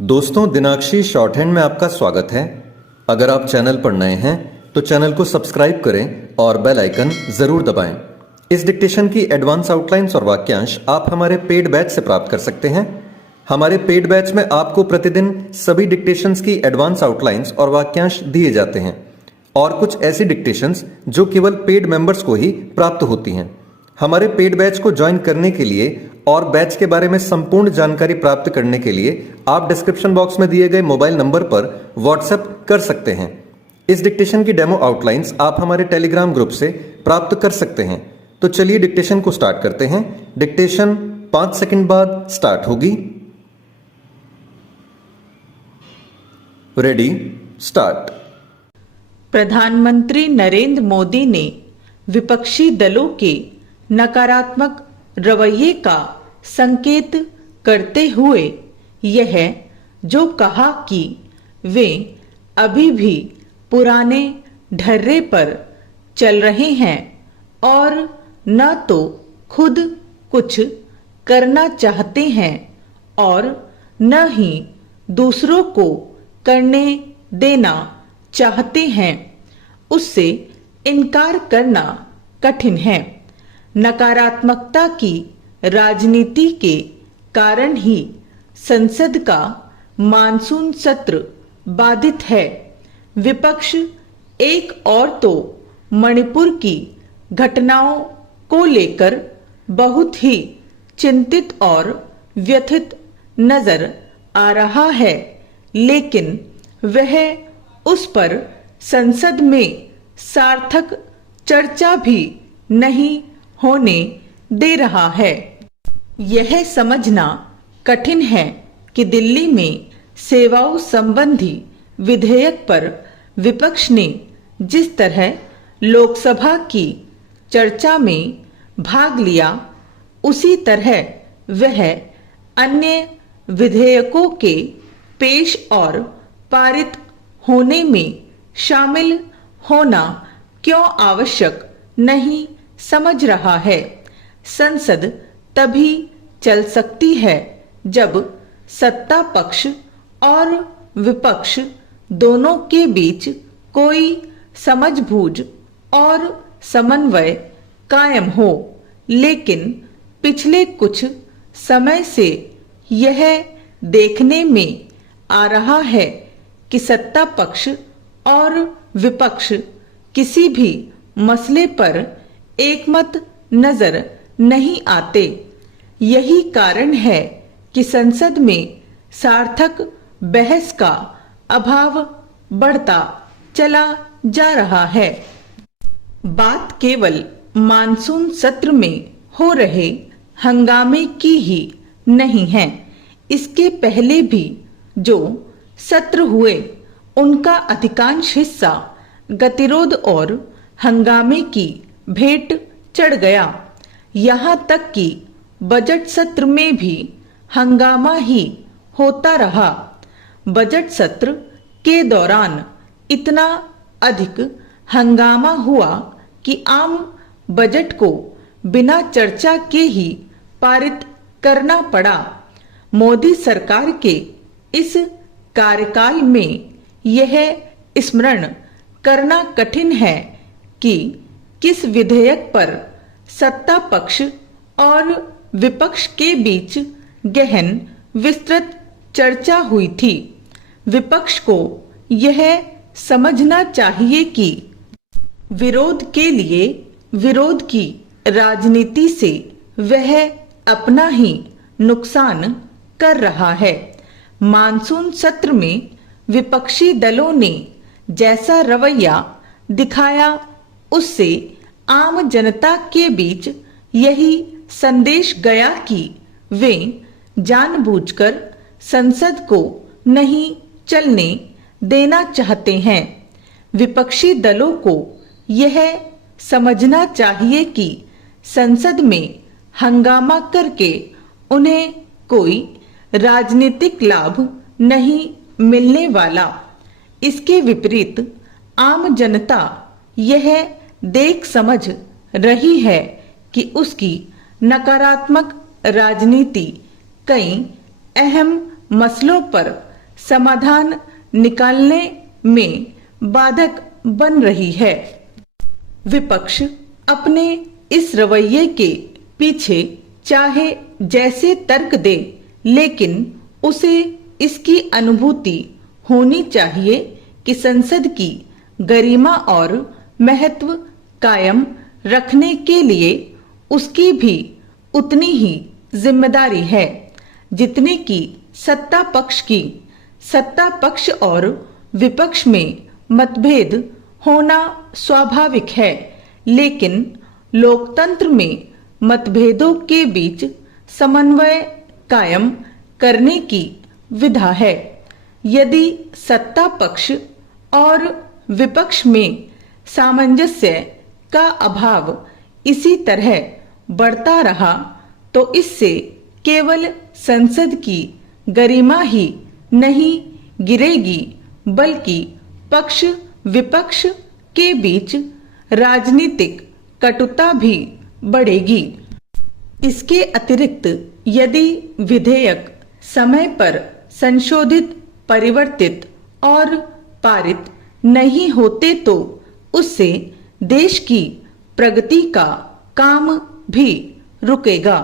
दोस्तों, दिनाक्षी short hand में आपका स्वागत है। अगर आप चैनल पर नए हैं तो चैनल को सब्सक्राइब करें और बेल आइकन जरूर दबाएं। इस डिक्टेशन की एडवांस आउटलाइंस और वाक्यांश आप हमारे पेड बैच से प्राप्त कर सकते हैं। हमारे पेड बैच में आपको प्रतिदिन सभी डिक्टेशंस की एडवांस आउटलाइंस और वाक्यांश दिए जाते हैं और कुछ ऐसी डिक्टेशंस जो केवल पेड मेंबर्स को ही प्राप्त होती हैं। हमारे पेड बैच को ज्वाइन करने के लिए और बैच के बारे में संपूर्ण जानकारी प्राप्त करने के लिए आप डिस्क्रिप्शन बॉक्स में दिए गए मोबाइल नंबर पर व्हाट्सएप कर सकते हैं। इस डिक्टेशन की डेमो आउटलाइंस आप हमारे टेलीग्राम ग्रुप से प्राप्त कर सकते हैं। तो चलिए डिक्टेशन को स्टार्ट करते हैं। डिक्टेशन 5 सेकंड बाद स्टार्ट होगी। Ready, start. प्रधानमंत्री नरेंद्र मोदी ने विपक्षी दलों के नकारात्मक रवैये का संकेत करते हुए यह जो कहा कि वे अभी भी पुराने ढर्रे पर चल रहे हैं और न तो खुद कुछ करना चाहते हैं और न ही दूसरों को करने देना चाहते हैं, उससे इनकार करना कठिन है। नकारात्मकता की राजनीति के कारण ही संसद का मानसून सत्र बाधित है। विपक्ष एक और तो मणिपुर की घटनाओं को लेकर बहुत ही चिंतित और व्यथित नजर आ रहा है, लेकिन वह उस पर संसद में सार्थक चर्चा भी नहीं होने दे रहा है। यह समझना कठिन है कि दिल्ली में सेवाओं संबंधी विधेयक पर विपक्ष ने जिस तरह लोकसभा की चर्चा में भाग लिया, उसी तरह वह अन्य विधेयकों के पेश और पारित होने में शामिल होना क्यों आवश्यक नहीं समझ रहा है। संसद तभी चल सकती है जब सत्ता पक्ष और विपक्ष दोनों के बीच कोई समझबूझ और समन्वय कायम हो, लेकिन पिछले कुछ समय से यह देखने में आ रहा है कि सत्ता पक्ष और विपक्ष किसी भी मसले पर एकमत नजर नहीं आते। यही कारण है कि संसद में सार्थक बहस का अभाव बढ़ता चला जा रहा है। बात केवल मानसून सत्र में हो रहे हंगामे की ही नहीं है। इसके पहले भी जो सत्र हुए उनका अधिकांश हिस्सा गतिरोध और हंगामे की भेंट चढ़ गया। यहाँ तक कि बजट सत्र में भी हंगामा ही होता रहा। बजट सत्र के दौरान इतना अधिक हंगामा हुआ कि आम बजट को बिना चर्चा के ही पारित करना पड़ा। मोदी सरकार के इस कार्यकाल में यह स्मरण करना कठिन है कि किस विधेयक पर सत्ता पक्ष और विपक्ष के बीच गहन विस्तृत चर्चा हुई थी। विपक्ष को यह समझना चाहिए कि विरोध के लिए विरोध की राजनीति से वह अपना ही नुकसान कर रहा है। मानसून सत्र में विपक्षी दलों ने जैसा रवैया दिखाया, उससे आम जनता के बीच यही संदेश गया कि वे जानबूझकर संसद को नहीं चलने देना चाहते हैं। विपक्षी दलों को यह समझना चाहिए कि संसद में हंगामा करके उन्हें कोई राजनीतिक लाभ नहीं मिलने वाला। इसके विपरीत आम जनता यह देख समझ रही है कि उसकी नकारात्मक राजनीति कई अहम मसलों पर समाधान निकालने में बाधक बन रही है। विपक्ष अपने इस रवैये के पीछे चाहे जैसे तर्क दे, लेकिन उसे इसकी अनुभूति होनी चाहिए कि संसद की गरिमा और महत्व कायम रखने के लिए उसकी भी उतनी ही जिम्मेदारी है जितनी कि सत्ता पक्ष की। सत्ता पक्ष और विपक्ष में मतभेद होना स्वाभाविक है, लेकिन लोकतंत्र में मतभेदों के बीच समन्वय कायम करने की विधा है। यदि सत्ता पक्ष और विपक्ष में सामंजस्य का अभाव इसी तरह बढ़ता रहा तो इससे केवल संसद की गरिमा ही नहीं गिरेगी, बल्कि पक्ष विपक्ष के बीच राजनीतिक कटुता भी बढ़ेगी। इसके अतिरिक्त यदि विधेयक समय पर संशोधित, परिवर्तित और पारित नहीं होते तो उससे देश की प्रगति का काम भी रुकेगा।